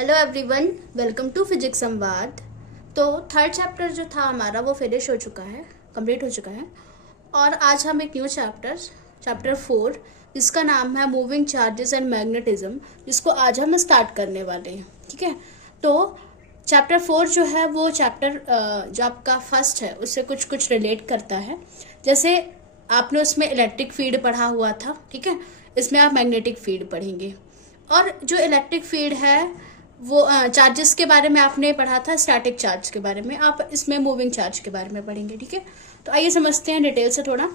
Hello everyone, welcome to physics संवाद। तो third chapter जो था हमारा वो फिनिश हो चुका है, कंप्लीट हो चुका है। और आज हम एक न्यू चैप्टर 4 जिसका नाम है मूविंग चार्जेस एंड मैग्नेटिज्म, जिसको आज हम स्टार्ट करने वाले हैं। ठीक है, तो चैप्टर 4 जो है वो चैप्टर जो आपका फर्स्ट है उससे कुछ कुछ रिलेट करता है। जैसे आपने उसमें इलेक्ट्रिक फील्ड पढ़ा हुआ था, ठीक है, इसमें आप मैग्नेटिक फील्ड पढ़ेंगे। और जो इलेक्ट्रिक फील्ड है वो चार्जेस के बारे में आपने पढ़ा था, स्टैटिक चार्ज के बारे में, आप इसमें मूविंग चार्ज के बारे में पढ़ेंगे। ठीक है, तो आइए समझते हैं डिटेल से थोड़ा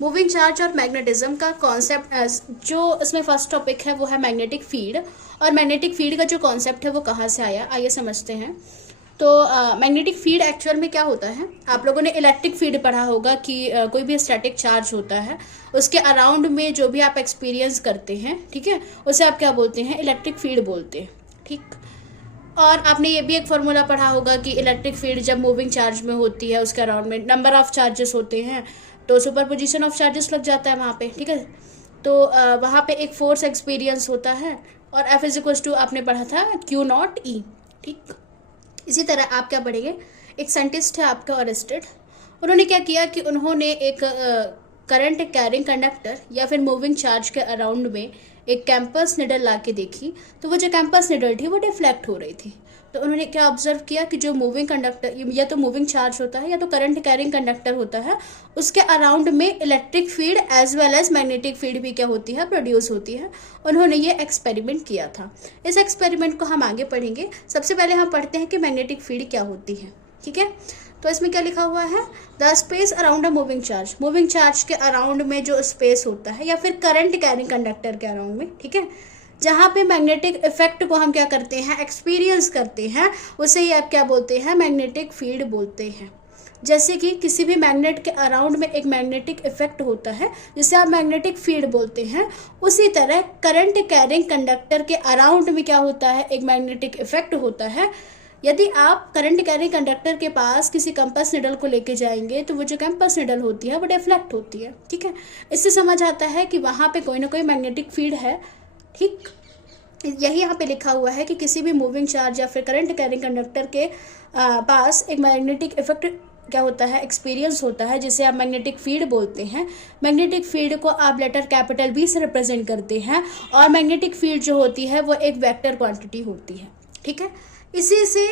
मूविंग चार्ज और मैग्नेटिज्म का कॉन्सेप्ट। जो इसमें फर्स्ट टॉपिक है वो है मैग्नेटिक फील्ड, और मैग्नेटिक फील्ड का जो कॉन्सेप्ट है वो कहाँ से आया, आइए समझते हैं। तो मैग्नेटिक फील्ड एक्चुअल में क्या होता है, आप लोगों ने इलेक्ट्रिक फील्ड पढ़ा होगा कि कोई भी स्टैटिक चार्ज होता है उसके अराउंड में जो भी आप एक्सपीरियंस करते हैं, ठीक है, उसे आप क्या बोलते हैं, इलेक्ट्रिक फील्ड बोलते हैं। ठीक, और आपने ये भी एक फॉर्मूला पढ़ा होगा कि इलेक्ट्रिक फील्ड जब मूविंग चार्ज में होती है उसके अराउंड में नंबर ऑफ चार्जेस होते हैं तो सुपरपोजिशन ऑफ चार्जेस लग जाता है वहाँ पे। ठीक है, तो वहाँ पे एक फोर्स एक्सपीरियंस होता है, और एफ इज इक्वल्स टू आपने पढ़ा था क्यू नॉट ई। ठीक, इसी तरह आप क्या पढ़ेंगे, एक साइंटिस्ट है आपका ऑरेस्टेड, उन्होंने क्या किया कि उन्होंने एक करंट कैरिंग कंडक्टर या फिर मूविंग चार्ज के अराउंड में एक कैंपस निडल ला के देखी, तो वो जो कैंपस निडल थी वो डिफ्लेक्ट हो रही थी। तो उन्होंने क्या ऑब्जर्व किया कि जो मूविंग कंडक्टर या तो मूविंग चार्ज होता है या तो करंट कैरिंग कंडक्टर होता है, उसके अराउंड में electric field as well as magnetic field भी क्या होती है, प्रोड्यूस होती है। उन्होंने ये एक्सपेरिमेंट किया था। इस एक्सपेरिमेंट को हम आगे पढ़ेंगे। सबसे पहले हम पढ़ते हैं कि मैग्नेटिक फील्ड क्या होती है। ठीक है, तो इसमें क्या लिखा हुआ है, the space around a moving charge, moving charge के अराउंड में जो स्पेस होता है या फिर करंट कैरिंग कंडक्टर के अराउंड में, ठीक है, जहाँ पे मैग्नेटिक इफेक्ट को हम क्या करते हैं, एक्सपीरियंस करते हैं, उसे ही आप क्या बोलते हैं, मैग्नेटिक फील्ड बोलते हैं। जैसे कि किसी भी मैग्नेट के अराउंड में एक मैग्नेटिक इफेक्ट होता है जिसे आप मैग्नेटिक फील्ड बोलते हैं, उसी तरह करंट कैरिंग कंडक्टर के अराउंड में क्या होता है, एक मैग्नेटिक इफेक्ट होता है। यदि आप करंट कैरिंग कंडक्टर के पास किसी कंपास निडल को लेके जाएंगे तो वो जो कंपास निडल होती है वो डिफ्लेक्ट होती है। ठीक है, इससे समझ आता है कि वहाँ पे कोई ना कोई मैग्नेटिक फील्ड है। ठीक, यही यहाँ पे लिखा हुआ है कि किसी भी मूविंग चार्ज या फिर करंट कैरिंग कंडक्टर के पास एक मैग्नेटिक इफेक्ट क्या होता है, एक्सपीरियंस होता है, जिसे आप मैग्नेटिक फील्ड बोलते हैं। मैग्नेटिक फील्ड को आप लेटर कैपिटल बी से रिप्रेजेंट करते हैं, और मैग्नेटिक फील्ड जो होती है वो एक वेक्टर क्वांटिटी होती है। ठीक है, इसी से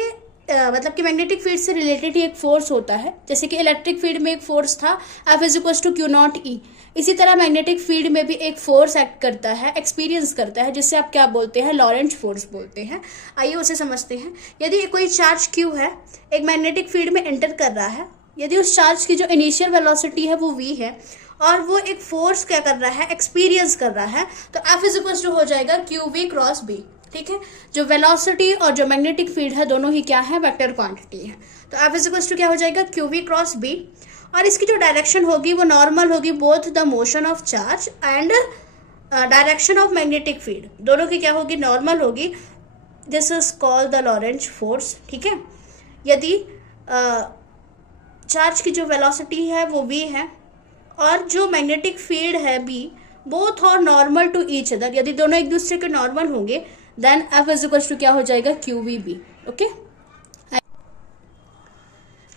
मतलब कि मैग्नेटिक फील्ड से रिलेटेड ही एक फोर्स होता है। जैसे कि इलेक्ट्रिक फील्ड में एक फोर्स था F is equals to q naught E, इसी तरह मैग्नेटिक फील्ड में भी एक फोर्स एक्ट करता है, एक्सपीरियंस करता है, जिससे आप क्या बोलते हैं, लॉरेंट फोर्स बोलते हैं। आइए उसे समझते हैं। यदि कोई चार्ज क्यू है, एक मैग्नेटिक फील्ड में एंटर कर रहा है, यदि उस चार्ज की जो इनिशियल वेलोसिटी है वो v है, और वो एक फोर्स क्या कर रहा है, एक्सपीरियंस कर रहा है, तो एफ इज इक्वल्स टू हो जाएगा क्यू वी क्रॉस बी। ठीक है, जो वेलोसिटी और जो मैग्नेटिक फील्ड है दोनों ही क्या है, वेक्टर क्वांटिटी है। तो एफ इज इक्वल्स टू क्या हो जाएगा, क्यू वी क्रॉस बी, और इसकी जो डायरेक्शन होगी वो नॉर्मल होगी, both the motion of charge and direction of magnetic field, दोनों की क्या होगी, नॉर्मल होगी। This is called the Laurent force. ठीक है, यदि चार्ज की जो वेलोसिटी है वो v है और जो मैग्नेटिक फील्ड है b, बोथ और नॉर्मल टू ईच अदर, यदि दोनों एक दूसरे के नॉर्मल होंगे, then f is equal to क्या हो जाएगा, Q V B. Okay,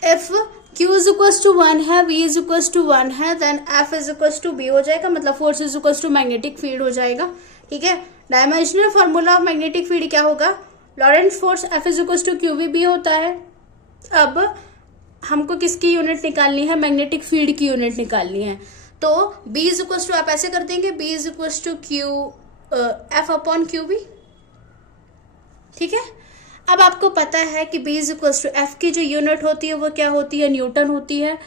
if q is equal to 1 है, v इज इक्वल टू 1 है, then f is equal to b हो जाएगा, मतलब force is equal to magnetic field हो जाएगा। ठीक है, dimensional formula of magnetic field क्या होगा, Lorentz force f is equal to Q V B होता है। अब हमको किसकी यूनिट निकालनी है, मैग्नेटिक फील्ड की यूनिट निकालनी है। तो b इज इक्वल टू आप ऐसे कर देंगे, b is equal to Q f upon Q B. ठीक है, अब आपको पता है कि b is equal to f की जो यूनिट होती है वो क्या होती है, न्यूटन होती है,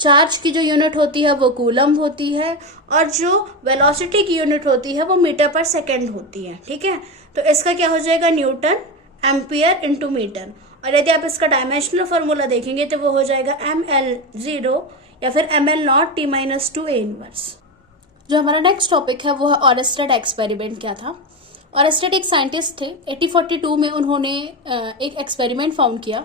चार्ज की जो यूनिट होती है वो कूलम्ब होती है, और जो वेलोसिटी की यूनिट होती है वो मीटर पर सेकेंड होती है। ठीक है, तो इसका क्या हो जाएगा, न्यूटन एम्पियर इंटू मीटर, और यदि आप इसका डायमेंशनल फॉर्मूला देखेंगे तो वो हो जाएगा ml0 या फिर ml0 t minus 2 a inverse. जो हमारा नेक्स्ट टॉपिक है वो है ऑरेस्टेड एक्सपेरिमेंट। क्या था, ऑरेस्टेड एक साइंटिस्ट थे, 1842 में उन्होंने एक एक्सपेरिमेंट फाउंड किया।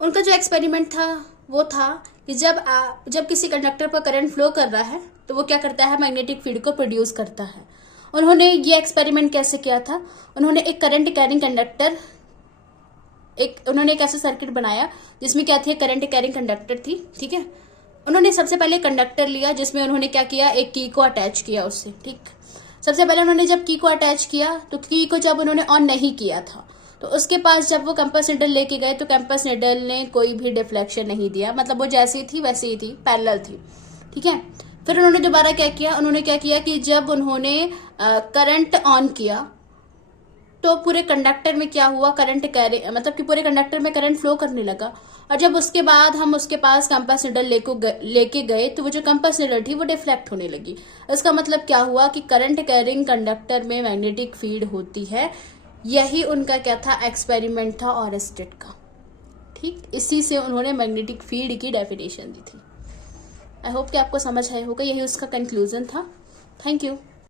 उनका जो एक्सपेरिमेंट था वो था कि जब किसी कंडक्टर पर करंट फ्लो कर रहा है तो वो क्या करता है, मैग्नेटिक फील्ड को प्रोड्यूस करता है, उन्होंने ये एक्सपेरिमेंट कैसे किया था, उन्होंने एक करंट कैरिंग कंडक्टर, उन्होंने एक ऐसा सर्किट बनाया जिसमें क्या थी, करंट कैरिंग कंडक्टर थी, ठीक है। उन्होंने सबसे पहले कंडक्टर लिया जिसमें उन्होंने क्या किया, एक की को अटैच किया उससे, ठीक। सबसे पहले उन्होंने जब की को अटैच किया तो की को जब उन्होंने ऑन नहीं किया था तो उसके पास जब वो कंपास निडल लेके गए तो कंपास निडल ने कोई भी डिफ्लेक्शन नहीं दिया, मतलब वो जैसी थी वैसे ही थी, पैरेलल थी, ठीक है। फिर उन्होंने दोबारा क्या किया, उन्होंने क्या किया कि जब उन्होंने करंट ऑन किया तो पूरे कंडक्टर में क्या हुआ, करंट कैरी, मतलब कि पूरे कंडक्टर में करंट फ्लो करने लगा। और जब उसके बाद हम उसके पास कंपास निडल लेके गए तो वो जो कंपास निडल थी वो डिफ्लेक्ट होने लगी। इसका मतलब क्या हुआ कि करंट कैरिंग कंडक्टर में मैग्नेटिक फील्ड होती है। यही उनका क्या था, एक्सपेरिमेंट था ऑरेस्टेड का, ठीक। इसी से उन्होंने मैग्नेटिक फील्ड की डेफिनेशन दी थी। आई होप कि आपको समझ आया होगा, यही उसका कंक्लूजन था। Thank you.